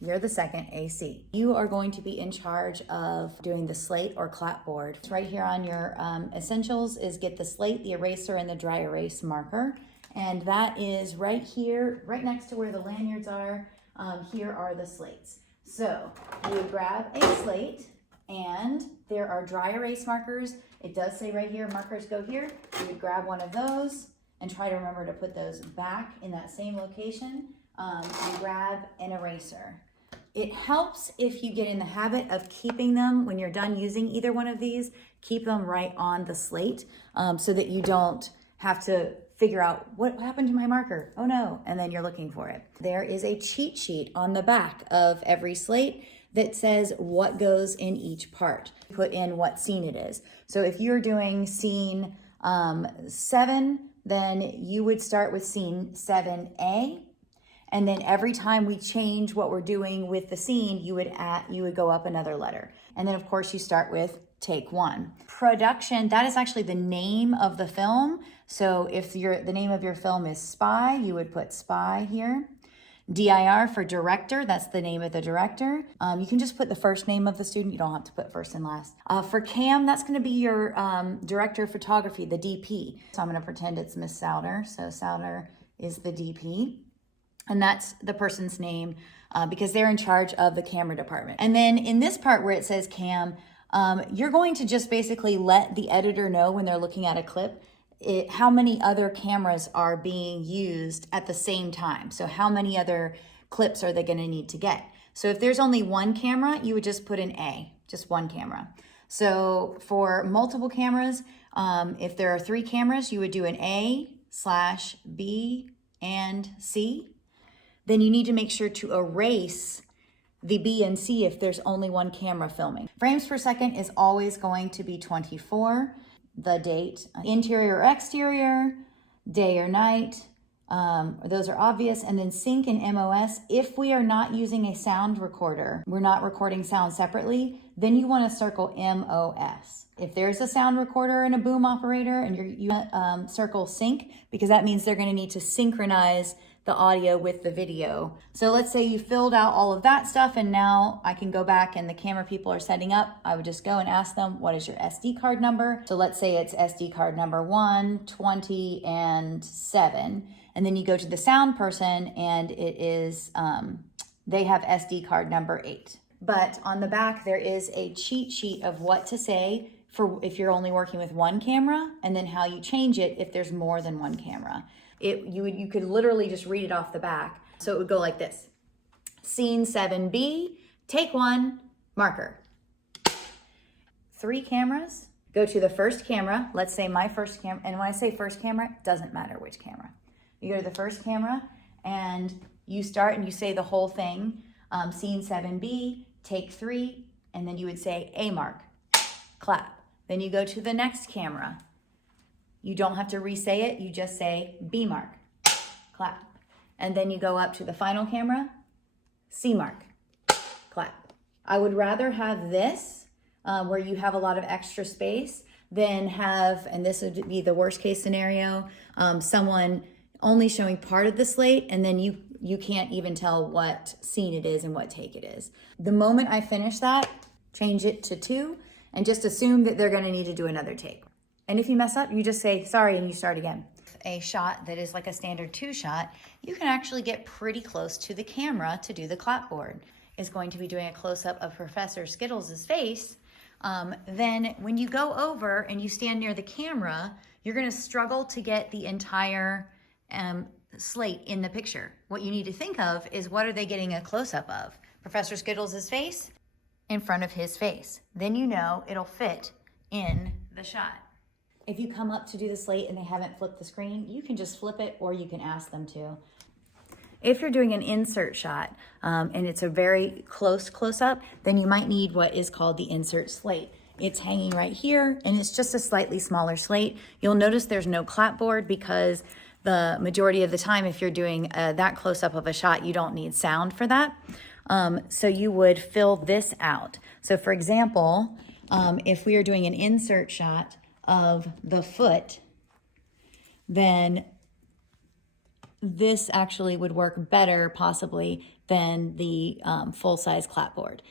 You're the second AC. You are going to be in charge of doing the slate or clapboard. It's right here on your essentials is get the slate, the eraser, and the dry erase marker. And that is right here, right next to where the lanyards are. Here are the slates. So you would grab a slate, and there are dry erase markers. It does say right here, markers go here. You would grab one of those and try to remember to put those back in that same location. And grab an eraser. It helps if you get in the habit of keeping them when you're done using either one of these, keep them right on the slate so that you don't have to figure out what happened to my marker. Oh no, and then you're looking for it. There is a cheat sheet on the back of every slate that says what goes in each part. Put in what scene it is. So if you're doing scene 7, then you would start with scene 7A. And then every time we change what we're doing with the scene, you would go up another letter. And then of course you start with take 1. Production, that is actually the name of the film. So if the name of your film is Spy, you would put Spy here. DIR for director, that's the name of the director. You can just put the first name of the student. You don't have to put first and last. For Cam, that's gonna be your director of photography, the DP. So I'm gonna pretend it's Miss Souter. So Souter is the DP. And that's the person's name because they're in charge of the camera department. And then in this part where it says Cam, you're going to just basically let the editor know when they're looking at a clip how many other cameras are being used at the same time. So how many other clips are they going to need to get? So if there's only one camera, you would just put an A, just one camera. So for multiple cameras, if there are 3 cameras, you would do an A/B and C. Then you need to make sure to erase the B and C if there's only one camera filming. Frames per second is always going to be 24. The date, interior or exterior, day or night, those are obvious. And then sync and MOS, if we are not using a sound recorder, we're not recording sound separately, then you want to circle MOS. If there's a sound recorder and a boom operator and you circle sync, because that means they're going to need to synchronize the audio with the video. So let's say you filled out all of that stuff and now I can go back and the camera people are setting up. I would just go and ask them, what is your SD card number? So let's say it's SD card number 1, 20, and 7. And then you go to the sound person and it is, they have SD card number 8. But on the back, there is a cheat sheet of what to say for if you're only working with one camera, and then how you change it if there's more than one camera. You could literally just read it off the back. So it would go like this. Scene 7B, take 1, marker. 3 cameras, go to the first camera. Let's say my first camera, and when I say first camera, it doesn't matter which camera. You go to the first camera and you start and you say the whole thing. Scene 7B, take 3, and then you would say A mark, clap. Then you go to the next camera. You don't have to re-say it, you just say B mark, clap. And then you go up to the final camera, C mark, clap. I would rather have this, where you have a lot of extra space, than have, and this would be the worst case scenario, someone only showing part of the slate, and then you can't even tell what scene it is and what take it is. The moment I finish that, change it to 2, and just assume that they're gonna need to do another take. And if you mess up, you just say sorry and you start again. A shot that is like a standard 2 shot, you can actually get pretty close to the camera to do the clapboard. Is going to be doing a close-up of Professor Skittles' face. Then when you go over and you stand near the camera, you're gonna struggle to get the entire slate in the picture. What you need to think of is, what are they getting a close-up of? Professor Skittles' face in front of his face. Then you know it'll fit in the shot. If you come up to do the slate and they haven't flipped the screen, you can just flip it or you can ask them to. If you're doing an insert shot and it's a very close-up, then you might need what is called the insert slate. It's hanging right here and it's just a slightly smaller slate. You'll notice there's no clapboard because the majority of the time, if you're doing that close-up of a shot, you don't need sound for that. So you would fill this out. So for example, if we are doing an insert shot of the foot, then this actually would work better possibly than the full-size clapboard